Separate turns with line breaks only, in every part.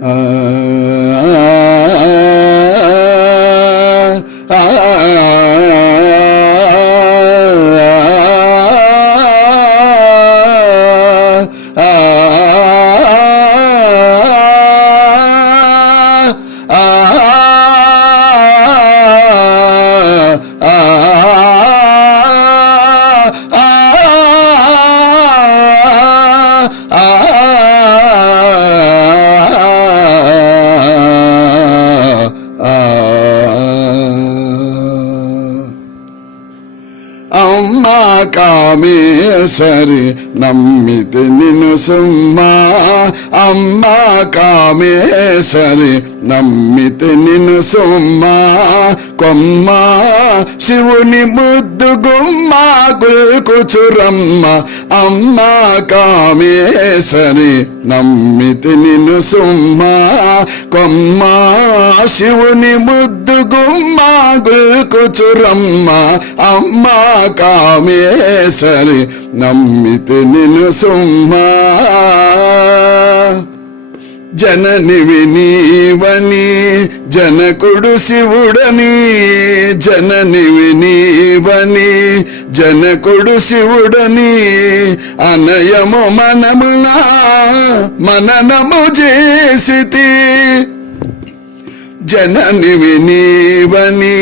嗯 అమ్మా కామేశ్వరి నమ్మితి నిన్ను సుమ్మా. అమ్మా కామేశ్వరి నమ్మితి నిన్ను సుమ్మా. కొమ్మ శివుని ముద్దు గుమ్మ గుల్కుచురమ్మ. అమ్మా కామేశ్వరి నమ్మితి నిన్ను సుమ్మా. కొమ్మ శివుని ముద్దు గుమ్మ గుల్కుచురమ్మ అమ్మ కామేశరి నమ్మితి నిను సుమ్మా. జననివి నీవని జనకుడు శివుడని జననివి నీవని జనకుడు శివుడని అనయము మనమునా మననము చేసితి. జననివి నీవని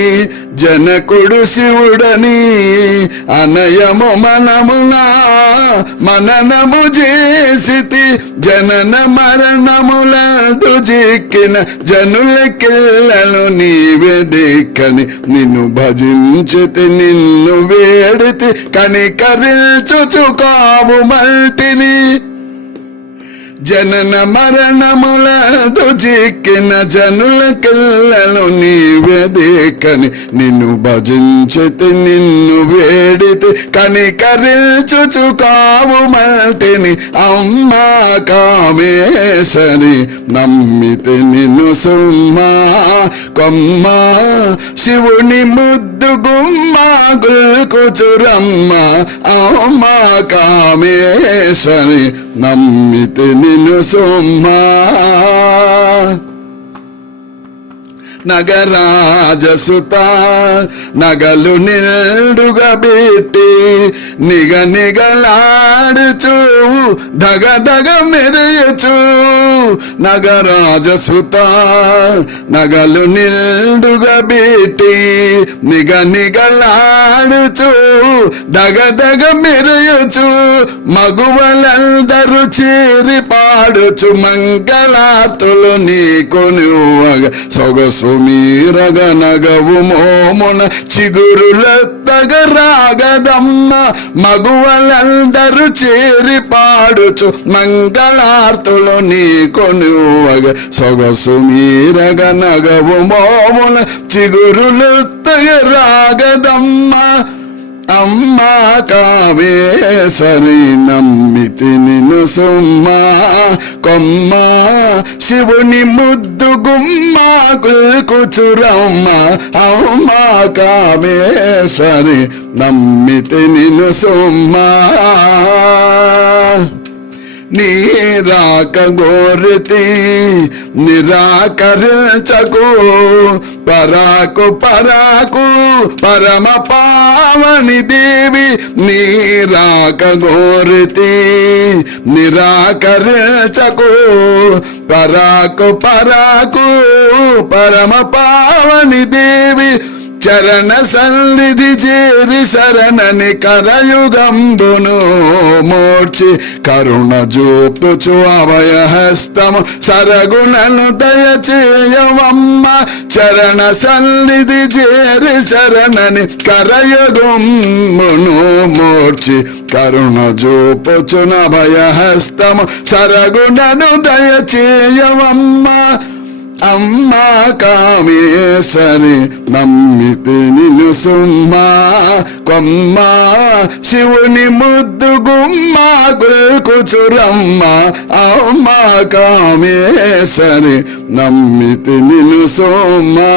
జనకుడు శివుడని అనయము మనమునా మననము చేసితి జనన మరణములందు జిక్కిన జనులకెళ్ళను నీవే దిక్కని నిన్ను భజించితి నిన్ను వేడితి కనికరించుచు కావు మల్టిని. జనన మరణములతో చిక్కిన జనుల కిల్లలు నీవేదేకని నిన్ను భజించితి నిన్ను వేడితి కనికరించుచు కావు మల్టిని అమ్మా కామేశని నమ్మితి నిన్ను సుమ్మా కొమ్మ శివుని ముద్ద గుమ్మ గుల్కుచురమ్మ అమ్మా కామేశ్వరి నమ్మితి నిన్ను సుమ్మా. నగరాజసుత నగలు నిండుగా పెట్టి నిగ నిగలాడుచు దగ దగ మెరయచు నగరాజసుత నగలు నిండుగా పెట్టి నిగ నిగలాడుచు దగ దగ మెరయచు మగువలందరూ చేరి పాడుచు మంగళార్తులు నీకు నువ్వగ సొగసు మీరగనగవు మోమున చిగురుల రాగదమ్మ మగువలందరూ చేరి పాడుచు మంగళార్తులు నీ కొనువగ సొగసు మీరగనగవు మోమున చిగురులు రాగదమ్మ అమ్మా కావేశ్వరి నమ్మితి నిన్ను సుమ్మ కొమ్మ శివుని ముద్దు గుమ్మ కుచురమ్మ అమ్మా కామేశ్వరి నమ్మితి నిన్ను సుమ్మా. నీ రాక గోరితి నిరాకరించకు పరాకు పరాకు పరమ పావని దేవి నీరాక గోరితి నిరాకరించకు పరాకు పరాకు పరమ పావని దేవి చరణ సన్నిధి చేరి శరణని కరయుగంబును మూర్చి కరుణ చూపుచు అభయహస్తము సరగుణను దయచేయవమ్మ. చరణ సన్నిధి చేరి శరణని కరయుగంబును మూర్చి కరుణ జోపుచు నభయహస్తము సరగుణను దయచేయవమ్మ. అమ్మా కామేశ్వరి నమ్మితి నిన్ను సుమ్మా కొమ్మ శివుని ముద్దు గుమ్మ గుల్కుచురమ్మ. అమ్మా కామేశ్వరి నమ్మితి నిన్ను సుమ్మా.